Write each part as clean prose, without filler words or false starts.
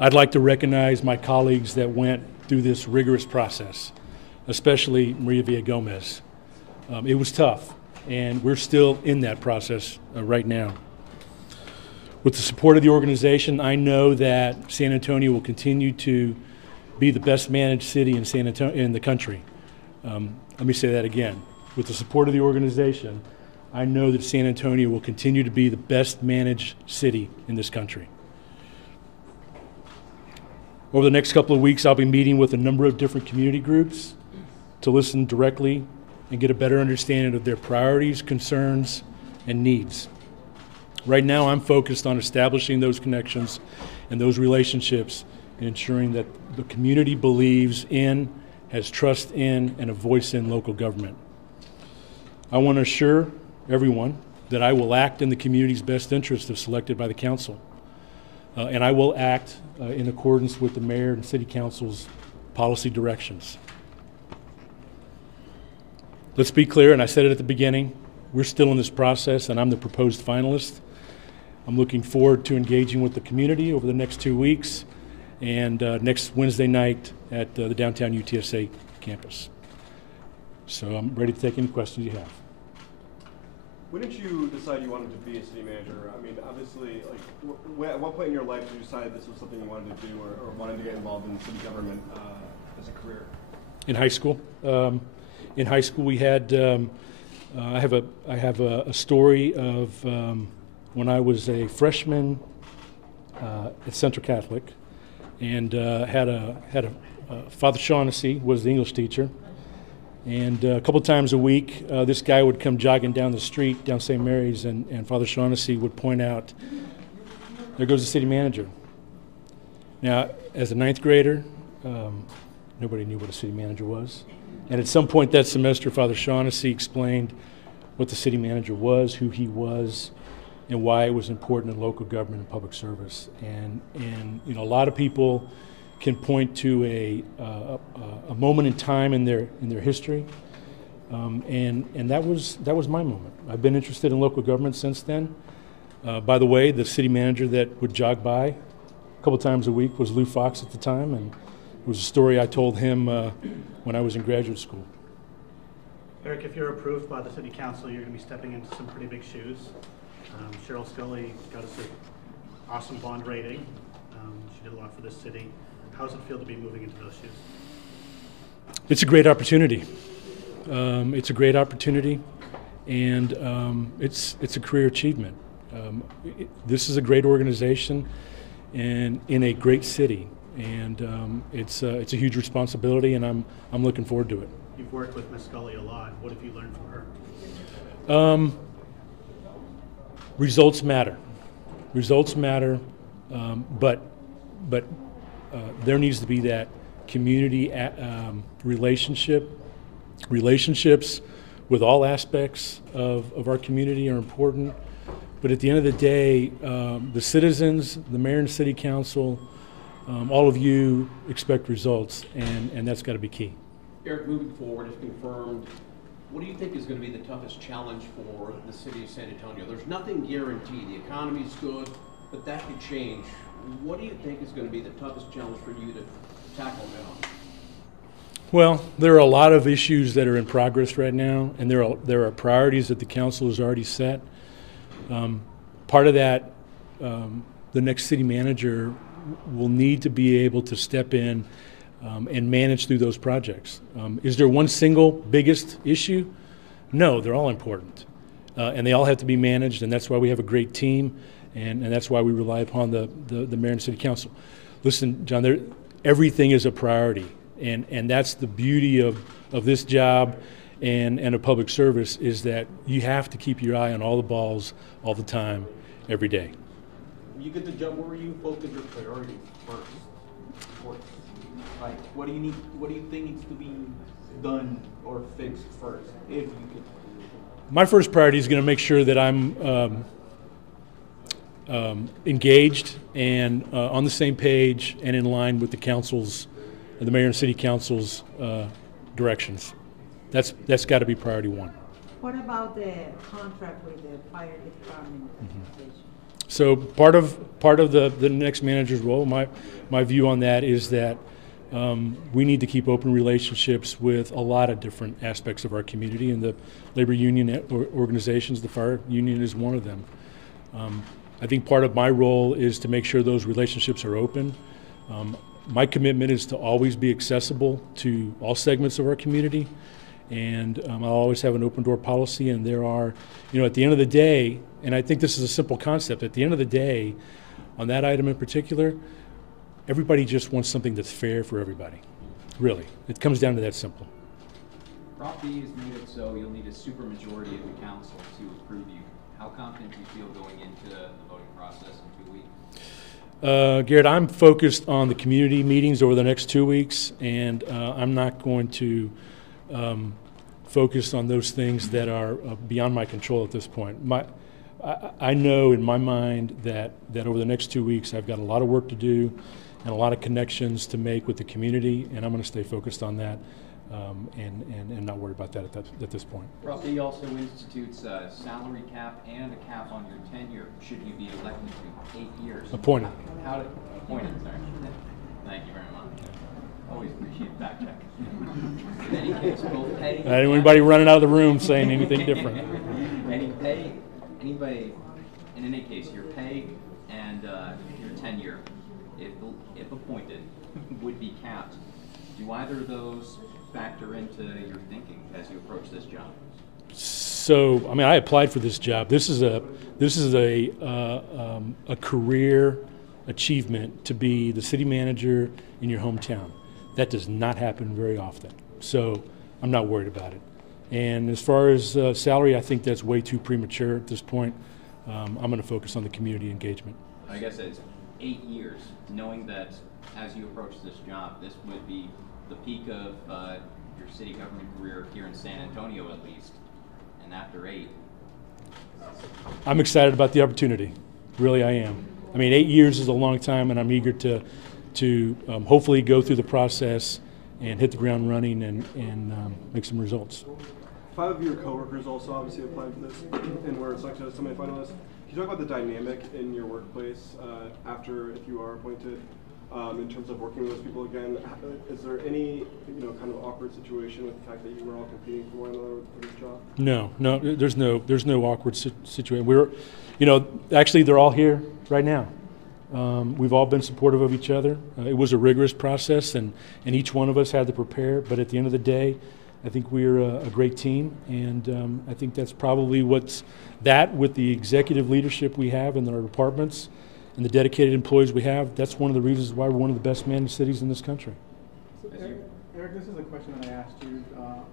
I'd like to recognize my colleagues that went through this rigorous process, especially Maria Villagomez. It was tough, and we're still in that process right now. With the support of the organization, I know that San Antonio will continue to be the best managed city in the country. Let me say that again. With the support of the organization, I know that San Antonio will continue to be the best managed city in this country. Over the next couple of weeks, I'll be meeting with a number of different community groups to listen directly and get a better understanding of their priorities, concerns, and needs. Right now, I'm focused on establishing those connections and those relationships and ensuring that the community believes in, has trust in, and a voice in local government. I want to assure everyone that I will act in the community's best interest if selected by the council. And I will act in accordance with the mayor and city council's policy directions. Let's be clear, and I said it at the beginning, we're still in this process, and I'm the proposed finalist. I'm looking forward to engaging with the community over the next 2 weeks and next Wednesday night at the downtown UTSA campus. So I'm ready to take any questions you have. When did you decide you wanted to be a city manager? I mean, obviously, like, at what point in your life did you decide this was something you wanted to do or wanted to get involved in city government as a career? In high school. In high school, we had, I have a story of when I was a freshman at Central Catholic, and Father Shaughnessy was the English teacher, and a couple times a week, this guy would come jogging down the street, down St. Mary's, and Father Shaughnessy would point out, there goes the city manager. Now, as a ninth grader, nobody knew what a city manager was. And at some point that semester, Father Shaughnessy explained what the city manager was, who he was, and why it was important in local government and public service. And you know, a lot of people can point to a moment in time in their history, and that was my moment. I've been interested in local government since then. By the way, the city manager that would jog by a couple times a week was Lou Fox at the time, and it was a story I told him when I was in graduate school. Erik, if you're approved by the City Council, you're going to be stepping into some pretty big shoes. Cheryl Scully got us an awesome bond rating. She did a lot for this city. How does it feel to be moving into those shoes? It's a great opportunity. It's a great opportunity, and it's a career achievement. This is a great organization and in a great city. And it's a huge responsibility, and I'm looking forward to it. You've worked with Ms. Scully a lot. What have you learned from her? Results matter. Results matter, but there needs to be that community relationships with all aspects of our community are important. But at the end of the day, the citizens, the mayor and city council, all of you expect results, and that's got to be key. Erik, moving forward, if confirmed, what do you think is going to be the toughest challenge for the city of San Antonio? There's nothing guaranteed. The economy's good, but that could change. What do you think is going to be the toughest challenge for you to tackle now? Well, there are a lot of issues that are in progress right now, and there are priorities that the council has already set. Part of that, the next city manager will need to be able to step in and manage through those projects. Is there one single biggest issue? No, they're all important. And they all have to be managed, and that's why we have a great team, and that's why we rely upon the mayor and city council. Listen, John, everything is a priority, and that's the beauty of this job and of public service, is that you have to keep your eye on all the balls all the time, every day. When you get the job, where will you focus your priorities first? Like, what do you think needs to be done or fixed first, if you could? My first priority is going to make sure that I'm engaged and on the same page and in line with the council's, the mayor and city council's directions. That's got to be priority one. What about the contract with the fire department? So part of the next manager's role, my view on that is that we need to keep open relationships with a lot of different aspects of our community, and the labor union organizations, the fire union is one of them. I think part of my role is to make sure those relationships are open. My commitment is to always be accessible to all segments of our community, and I'll always have an open door policy. And there are, at the end of the day, and I think this is a simple concept, at the end of the day, on that item in particular, everybody just wants something that's fair for everybody. Really, it comes down to that simple. Prop B has made it so you'll need a supermajority of the council to approve you. How confident do you feel going into the voting process in 2 weeks? Garrett, I'm focused on the community meetings over the next 2 weeks, and I'm not going to focus on those things that are beyond my control at this point. I know in my mind that over the next 2 weeks I've got a lot of work to do and a lot of connections to make with the community, and I'm going to stay focused on that and not worry about that at this point. Prop B also institutes a salary cap and a cap on your tenure should you be elected to 8 years. Appointed. Appointed, sorry. Thank you very much. Always appreciate fact check. In any case, both pay. Anybody running out of the room saying anything different? Anybody, in any case, your pay and your tenure, if appointed, would be capped. Do either of those factor into your thinking as you approach this job? So, I applied for this job. This is a career achievement to be the city manager in your hometown. That does not happen very often. So, I'm not worried about it. And as far as salary, I think that's way too premature at this point. I'm going to focus on the community engagement. I guess it's 8 years, knowing that as you approach this job, this would be the peak of your city government career here in San Antonio at least, and after 8. I'm excited about the opportunity. Really, I am. 8 years is a long time, and I'm eager to hopefully go through the process and hit the ground running and make some results. 5 of your coworkers also obviously applied for this and were selected as semi-finalists. Can you talk about the dynamic in your workplace after, if you are appointed, in terms of working with those people again? Is there any kind of awkward situation with the fact that you were all competing for one another for this job? No, there's no awkward situation. Actually they're all here right now. We've all been supportive of each other. It was a rigorous process, and each one of us had to prepare. But at the end of the day, I think we're a great team, and I think that's probably with the executive leadership we have in our departments and the dedicated employees we have, that's one of the reasons why we're one of the best managed cities in this country. So Erik, this is a question that I asked you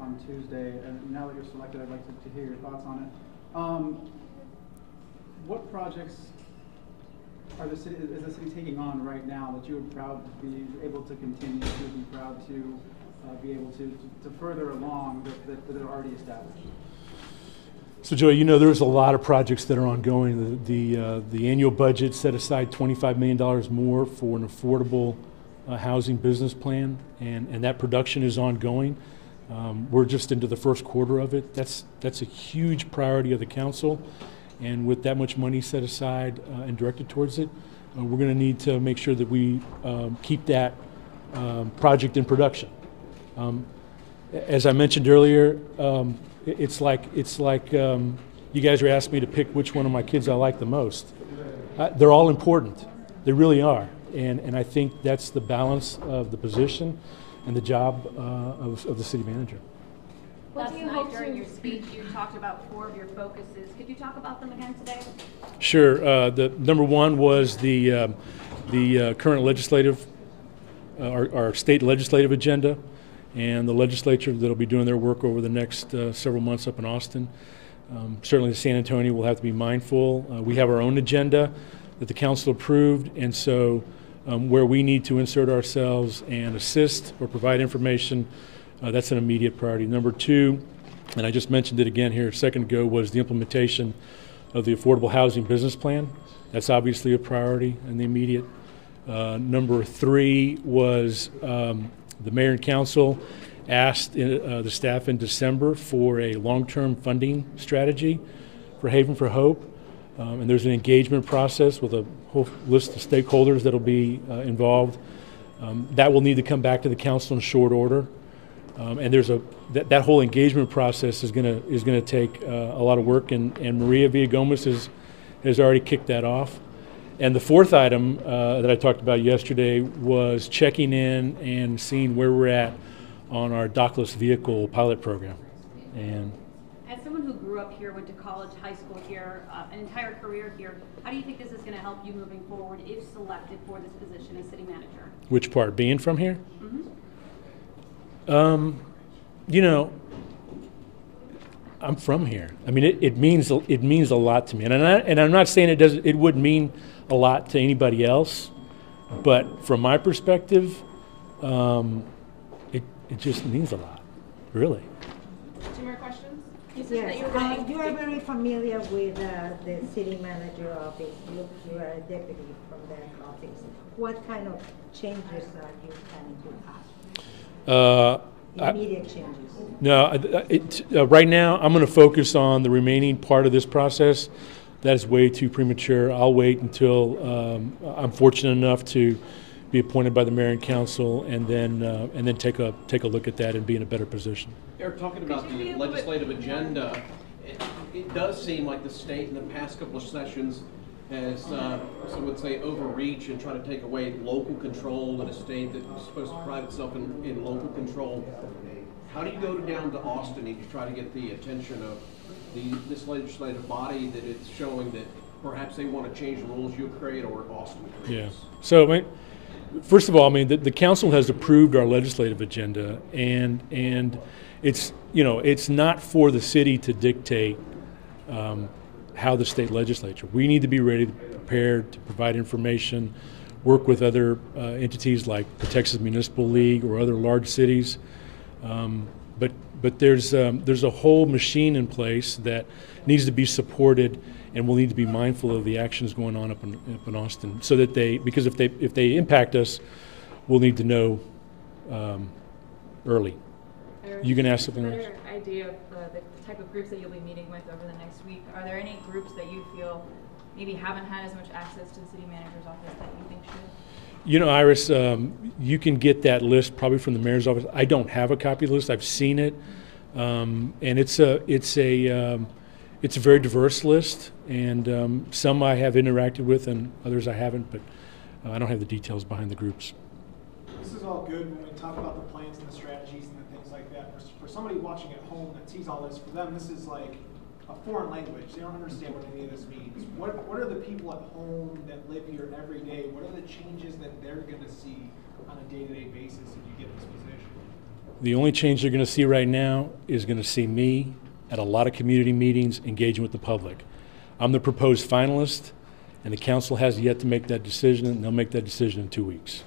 on Tuesday, and now that you're selected, I'd like to hear your thoughts on it. What projects is the city taking on right now that you are proud to be able to continue, to be proud to be able to further along that are already established? So, Joey, there's a lot of projects that are ongoing. The annual budget set aside $25 million more for an affordable housing business plan, and that production is ongoing. We're just into the first quarter of it. That's a huge priority of the council, and with that much money set aside and directed towards it, we're going to need to make sure that we keep that project in production. As I mentioned earlier, it's like you guys are asking me to pick which one of my kids I like the most. They're all important. They really are. And I think that's the balance of the position and the job of the city manager. Last night during your speech, you talked about 4 of your focuses. Could you talk about them again today? Sure. The number one was the current legislative, our state legislative agenda, and the legislature that'll be doing their work over the next several months up in Austin. Certainly San Antonio will have to be mindful. We have our own agenda that the council approved, and so where we need to insert ourselves and assist or provide information, that's an immediate priority. Number 2, and I just mentioned it again here a second ago, was the implementation of the Affordable Housing Business Plan. That's obviously a priority and the immediate. Number 3 was the mayor and council asked the staff in December for a long-term funding strategy for Haven for Hope. And there's an engagement process with a whole list of stakeholders that'll be involved. That will need to come back to the council in short order. And there's that whole engagement process is gonna take a lot of work, and Maria Villagomez has already kicked that off. And the fourth item that I talked about yesterday was checking in and seeing where we're at on our dockless vehicle pilot program. And as someone who grew up here, went to college, high school here, an entire career here, how do you think this is going to help you moving forward if selected for this position as city manager? which part? Being from here? Mm-hmm. You know, I'm from here. I mean, it means a lot to me, and I'm not saying it wouldn't mean a lot to anybody else, but from my perspective, it just means a lot, really. Two more questions? You said Yes, that you were going you are very familiar with the city manager office. You are a deputy from that office. What kind of changes are you planning to have? Immediate changes? No, right now I'm going to focus on the remaining part of this process. That is way too premature. I'll wait until I'm fortunate enough to be appointed by the mayor and council, and then take a look at that and be in a better position. Eric, talking about the legislative agenda, it does seem like the state in the past couple of sessions has, some would say, overreach and try to take away local control in a state that's supposed to pride itself in local control. How do you go down to Austin if you try to get the attention of this legislative body that it's showing that perhaps they want to change the rules you create or Austin creates? Yeah. So, I mean, first of all, I mean, the council has approved our legislative agenda, and it's, you know, it's not for the city to dictate how the state legislature. We need to be ready, prepared to provide information, work with other entities like the Texas Municipal League or other large cities. But there's a whole machine in place that needs to be supported, and we'll need to be mindful of the actions going on up in Austin, so that because if they impact us, we'll need to know early. You can ask something else. Better idea of the type of groups that you'll be meeting with over the next week. Are there any groups that you feel maybe haven't had as much access to the city manager's office that you think should? You know, Iris, you can get that list probably from the mayor's office. I don't have a copy of the list. I've seen it, and it's a very diverse list, and some I have interacted with, and others I haven't. But I don't have the details behind the groups. This is all good when we talk about the plans and the strategies and the things like that. For somebody watching at home that sees all this, for them this is like a foreign language. They don't understand what any of this means. What are the people at home that live here every day? What are the changes that they're going to see on a day-to-day basis if you get this position? The only change they're going to see right now is going to see me at a lot of community meetings engaging with the public. I'm the proposed finalist, and the council has yet to make that decision, and they'll make that decision in 2 weeks.